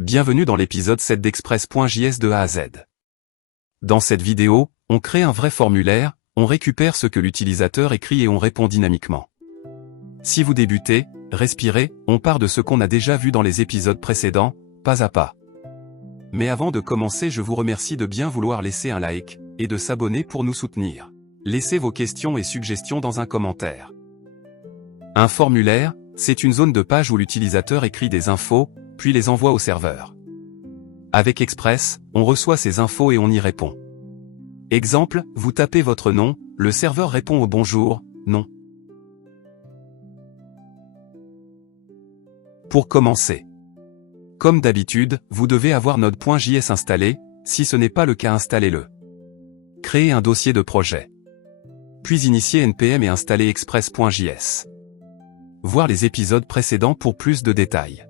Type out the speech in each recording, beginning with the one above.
Bienvenue dans l'épisode 7 d'Express.js de A à Z. Dans cette vidéo, on crée un vrai formulaire, on récupère ce que l'utilisateur écrit et on répond dynamiquement. Si vous débutez, respirez, on part de ce qu'on a déjà vu dans les épisodes précédents, pas à pas. Mais avant de commencer, je vous remercie de bien vouloir laisser un like, et de s'abonner pour nous soutenir. Laissez vos questions et suggestions dans un commentaire. Un formulaire, c'est une zone de page où l'utilisateur écrit des infos, puis les envoie au serveur. Avec Express, on reçoit ces infos et on y répond. Exemple, vous tapez votre nom, le serveur répond au bonjour, non. Pour commencer. Comme d'habitude, vous devez avoir Node.js installé, si ce n'est pas le cas installez-le. Créez un dossier de projet. Puis initiez npm et installez Express.js. Voir les épisodes précédents pour plus de détails.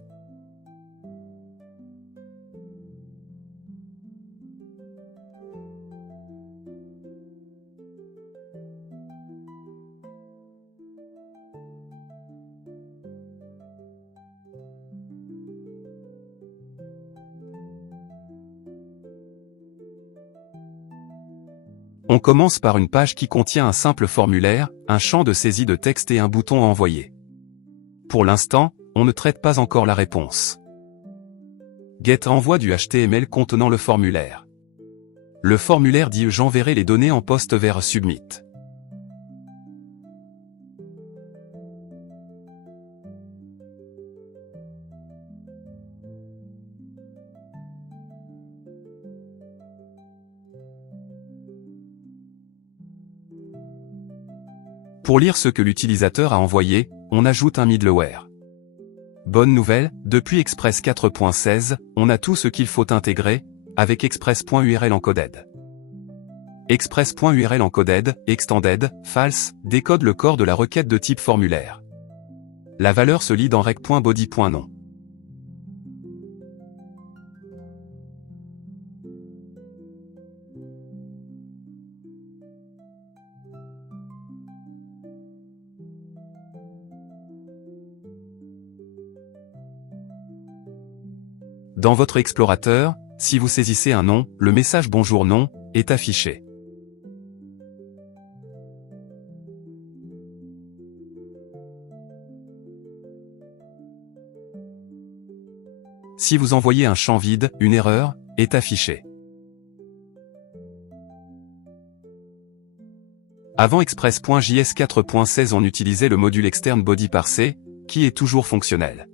On commence par une page qui contient un simple formulaire, un champ de saisie de texte et un bouton à envoyer. Pour l'instant, on ne traite pas encore la réponse. Get envoie du HTML contenant le formulaire. Le formulaire dit j'enverrai les données en poste vers submit. Pour lire ce que l'utilisateur a envoyé, on ajoute un middleware. Bonne nouvelle, depuis Express 4.16, on a tout ce qu'il faut intégrer, avec Express.url encoded. Express.url encoded, extended, false, décode le corps de la requête de type formulaire. La valeur se lit dans rec.body.nom. Dans votre explorateur, si vous saisissez un nom, le message bonjour nom est affiché. Si vous envoyez un champ vide, une erreur est affichée. Avant Express.js 4.16 on utilisait le module externe bodyParser, qui est toujours fonctionnel.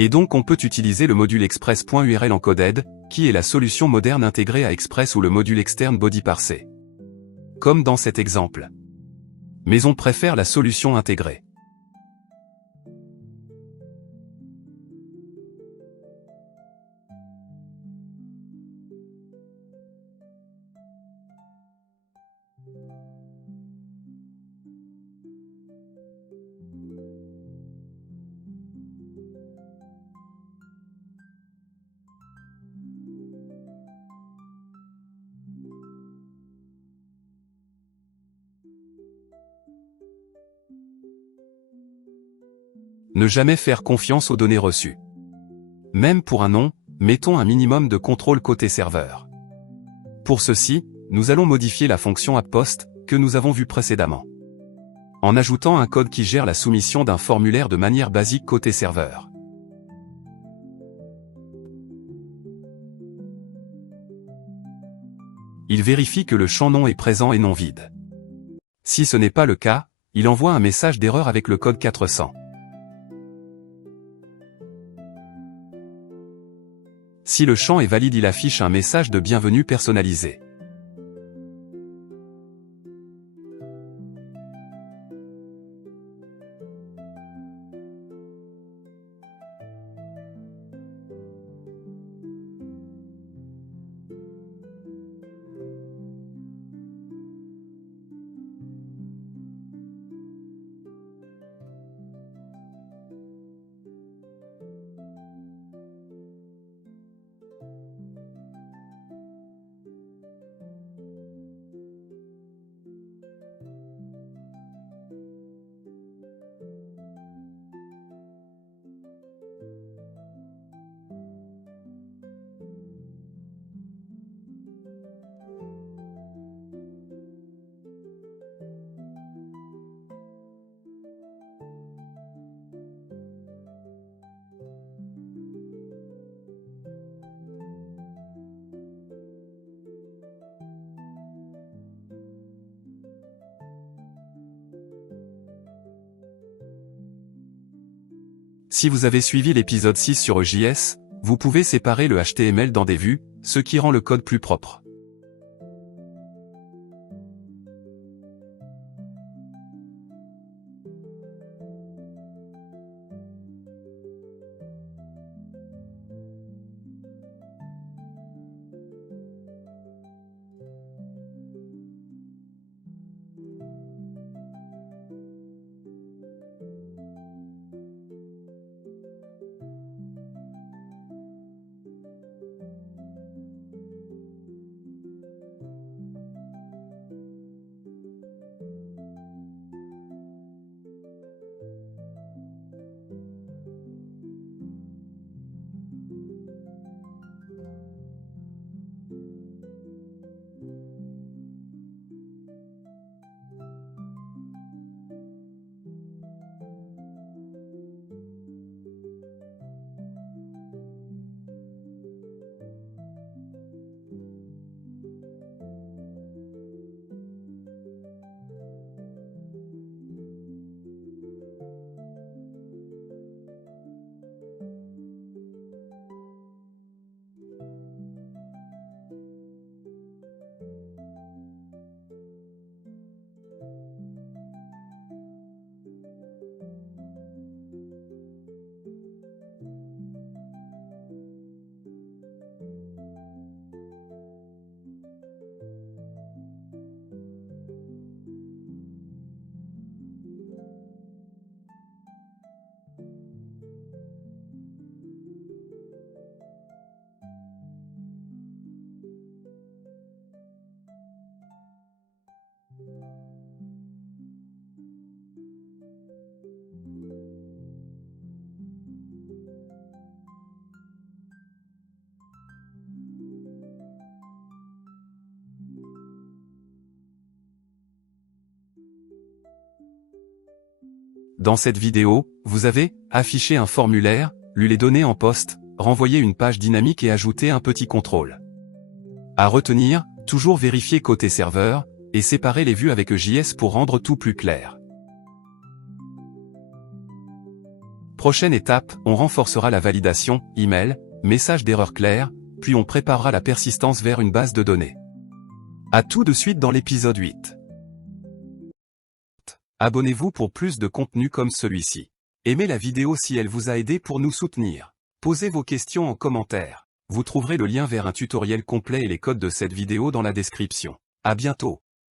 Et donc on peut utiliser le module Express.url encoded, qui est la solution moderne intégrée à Express ou le module externe bodyParser. Comme dans cet exemple. Mais on préfère la solution intégrée. Ne jamais faire confiance aux données reçues. Même pour un nom, mettons un minimum de contrôle côté serveur. Pour ceci, nous allons modifier la fonction appOst, que nous avons vue précédemment. En ajoutant un code qui gère la soumission d'un formulaire de manière basique côté serveur. Il vérifie que le champ nom est présent et non vide. Si ce n'est pas le cas, il envoie un message d'erreur avec le code 400. Si le champ est valide, il affiche un message de bienvenue personnalisé. Si vous avez suivi l'épisode 6 sur EJS, vous pouvez séparer le HTML dans des vues, ce qui rend le code plus propre. Dans cette vidéo, vous avez affiché un formulaire, lu les données en poste, renvoyé une page dynamique et ajouté un petit contrôle. À retenir, toujours vérifier côté serveur, et séparer les vues avec EJS pour rendre tout plus clair. Prochaine étape, on renforcera la validation, email, message d'erreur clair, puis on préparera la persistance vers une base de données. À tout de suite dans l'épisode 8. Abonnez-vous pour plus de contenu comme celui-ci. Aimez la vidéo si elle vous a aidé pour nous soutenir. Posez vos questions en commentaire. Vous trouverez le lien vers un tutoriel complet et les codes de cette vidéo dans la description. À bientôt.